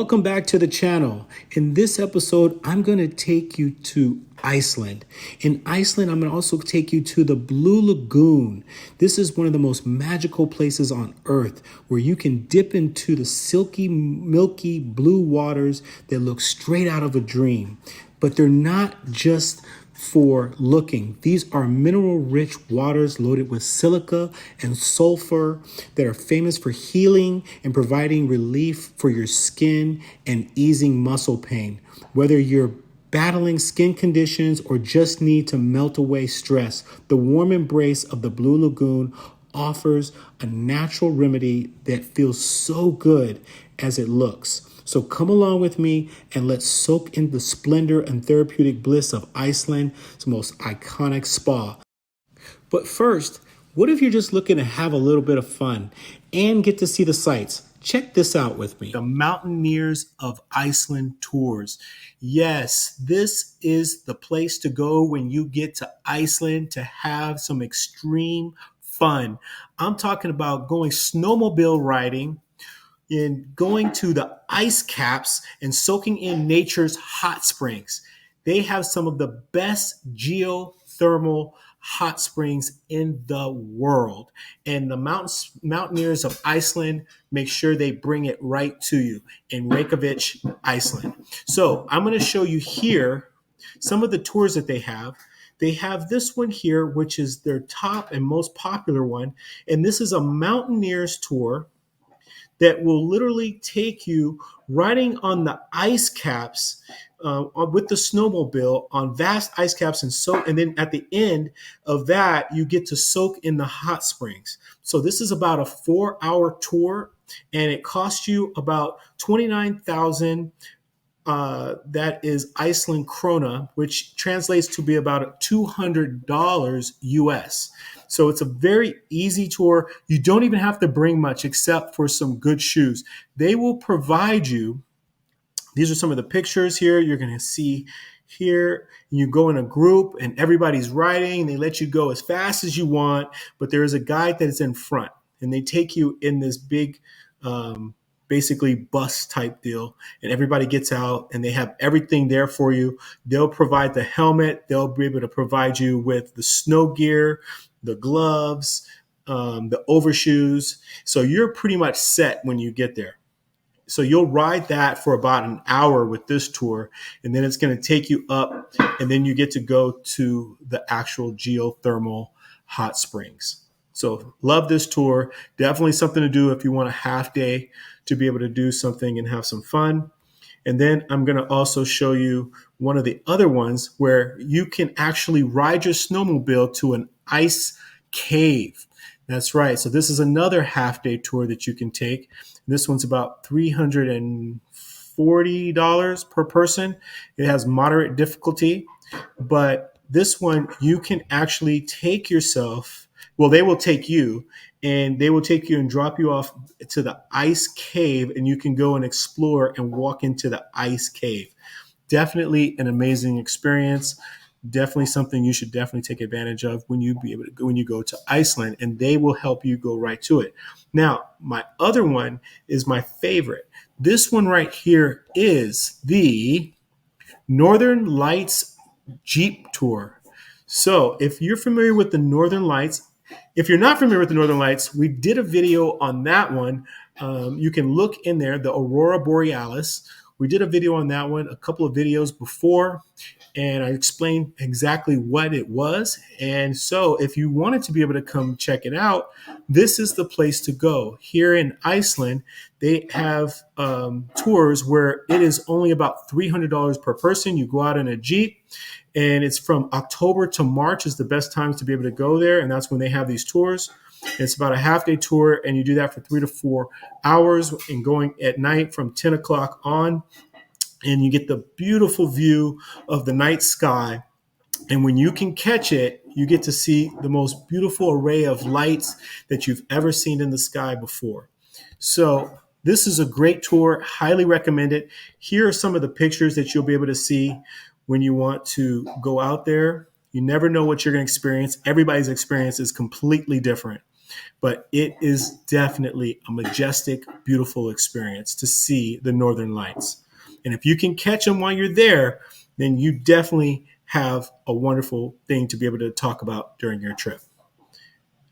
Welcome back to the channel. In this episode, I'm going to take you to Iceland. In Iceland, I'm going to also take you to the Blue Lagoon. This is one of the most magical places on earth where you can dip into the silky, milky blue waters that look straight out of a dream. But they're not just for looking. These are mineral-rich waters loaded with silica and sulfur that are famous for healing and providing relief for your skin and easing muscle pain. Whether you're battling skin conditions or just need to melt away stress, the warm embrace of the Blue Lagoon offers a natural remedy that feels so good as it looks. So come along with me and let's soak in the splendor and therapeutic bliss of Iceland, its most iconic spa. But first, what if you're just looking to have a little bit of fun and get to see the sights? Check this out with me. The Mountaineers of Iceland tours. Yes, this is the place to go when you get to Iceland to have some extreme fun. I'm talking about going snowmobile riding, in going to the ice caps and soaking in nature's hot springs. They have some of the best geothermal hot springs in the world. And the Mountaineers of Iceland make sure they bring it right to you in Reykjavik, Iceland. So I'm going to show you here some of the tours that they have. They have this one here, which is their top and most popular one. And this is a Mountaineers tour that will literally take you riding on the ice caps with the snowmobile on vast ice caps and then at the end of that you get to soak in the hot springs. So this is about a 4-hour tour and it costs you about 29,000. That is Iceland krona, which translates to be about $200 US. So it's a very easy tour. You don't even have to bring much except for some good shoes. They will provide you. These are some of the pictures here. You're going to see here. You go in a group and everybody's riding. They let you go as fast as you want, but there is a guide that is in front and they take you in this big basically bus type deal, and everybody gets out and they have everything there for you. They'll provide the helmet. They'll be able to provide you with the snow gear, the gloves, the overshoes. So you're pretty much set when you get there. So you'll ride that for about an hour with this tour, and then it's going to take you up, and then you get to go to the actual geothermal hot springs. So love this tour. Definitely something to do if you want a half day to be able to do something and have some fun. And then I'm going to also show you one of the other ones where you can actually ride your snowmobile to an ice cave. That's right. So this is another half day tour that you can take. This one's about $340 per person. It has moderate difficulty, but this one you can actually take yourself. Well, they will take you and they will take you and drop you off to the ice cave, and you can go and explore and walk into the ice cave. Definitely an amazing experience. Definitely something you should definitely take advantage of when you go to Iceland, and they will help you go right to it. Now, my other one is my favorite. This one right here is the Northern Lights Jeep Tour. So if you're familiar with the Northern Lights, if you're not familiar with the Northern Lights, we did a video on that one. You can look in there, the Aurora Borealis. We did a video on that one, a couple of videos before, and I explained exactly what it was. And so if you wanted to be able to come check it out, this is the place to go. Here in Iceland, they have tours where it is only about $300 per person. You go out in a Jeep, and it's from October to March is the best times to be able to go there, and that's when they have these tours. It's about a half-day tour, and you do that for 3 to 4 hours and going at night from 10 o'clock on, and you get the beautiful view of the night sky. And when you can catch it, you get to see the most beautiful array of lights that you've ever seen in the sky before. So this is a great tour, highly recommend it. Here are some of the pictures that you'll be able to see when you want to go out there. You never know what you're going to experience. Everybody's experience is completely different. But it is definitely a majestic, beautiful experience to see the Northern Lights. And if you can catch them while you're there, then you definitely have a wonderful thing to be able to talk about during your trip.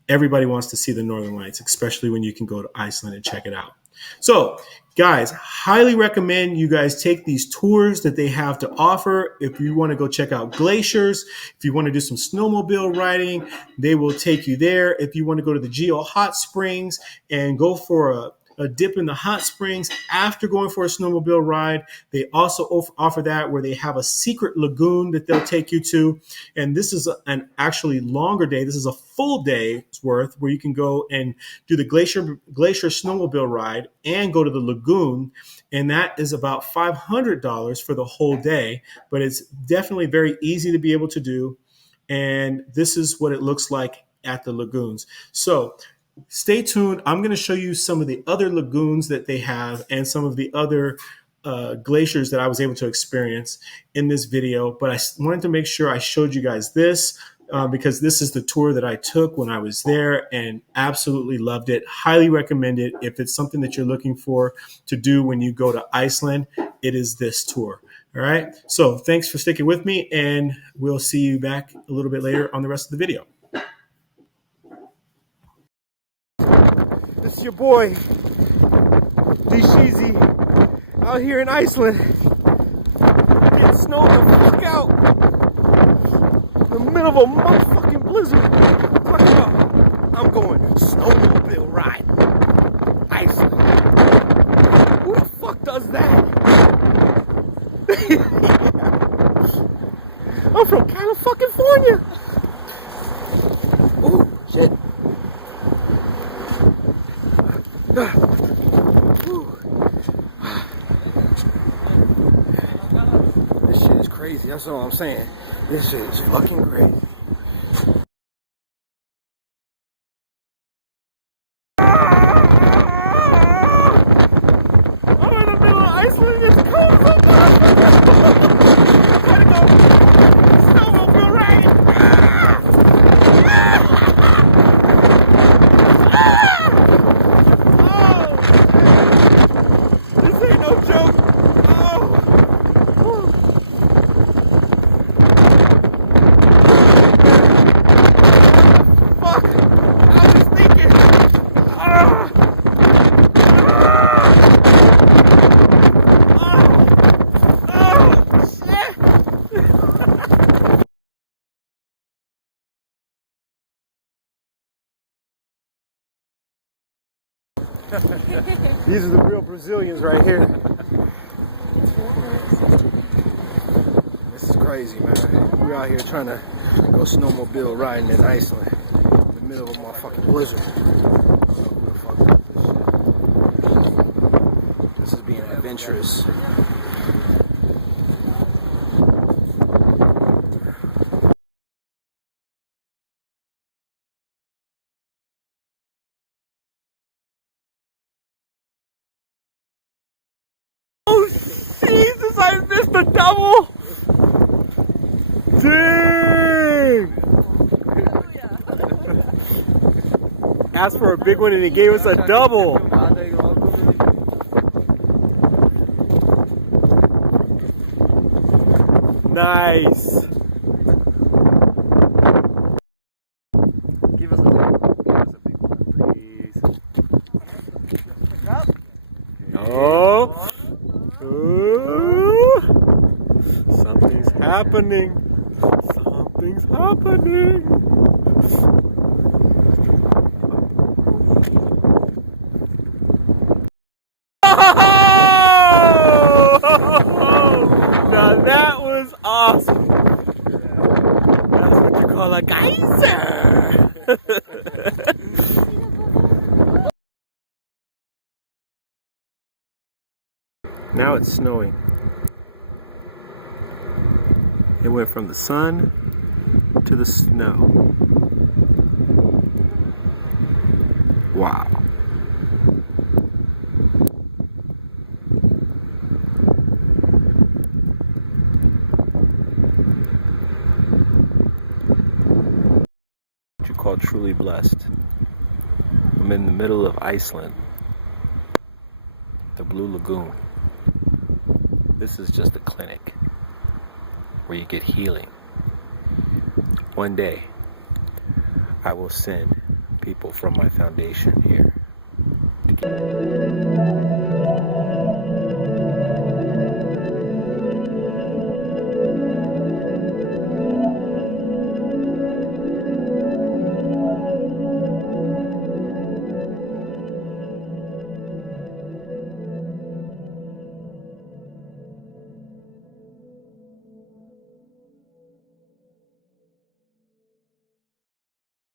Everybody wants to see the Northern Lights, especially when you can go to Iceland and check it out. So, guys, highly recommend you guys take these tours that they have to offer. If you want to go check out glaciers, if you want to do some snowmobile riding, they will take you there. If you want to go to the Geo Hot Springs and go for a dip in the hot springs after going for a snowmobile ride, they also offer that, where they have a secret lagoon that they'll take you to. And this is an actually longer day. This is a full day's worth where you can go and do the glacier snowmobile ride and go to the lagoon. And that is about $500 for the whole day, but it's definitely very easy to be able to do. And this is what it looks like at the lagoons. So stay tuned. I'm going to show you some of the other lagoons that they have and some of the other glaciers that I was able to experience in this video. But I wanted to make sure I showed you guys this because this is the tour that I took when I was there and absolutely loved it. Highly recommend it. If it's something that you're looking for to do when you go to Iceland, it is this tour. All right. So thanks for sticking with me, and we'll see you back a little bit later on the rest of the video. This is your boy, D-Sheezy, out here in Iceland, getting snowed the fuck out in the middle of a motherfucking blizzard. Talking about, I'm going snowmobile ride, Iceland. Who the fuck does that? I'm from California. Oh, shit. This shit is crazy, that's all I'm saying. This shit is fucking crazy. I'm in the middle of Iceland, it's cold as a motherfucker. Gotta go snowmobile ride. This ain't no joke. Fuck! I was thinking. These are the real Brazilians right here. This is crazy, man. We're out here trying to go snowmobile riding in Iceland in the middle of a fucking blizzard. This is being adventurous. Oh, Jesus, I missed the double! Dang! Asked for a big one and he gave us a double! Nice! Give us a big one, please. Oh! Ooh. Something's happening. Something's happening. Now that was awesome. That's what you call a geyser. Now it's snowing. It went from the sun to the snow. Wow. What you call truly blessed. middle of Iceland, the Blue Lagoon. This is just a clinic where you get healing. One day, I will send people from my foundation here.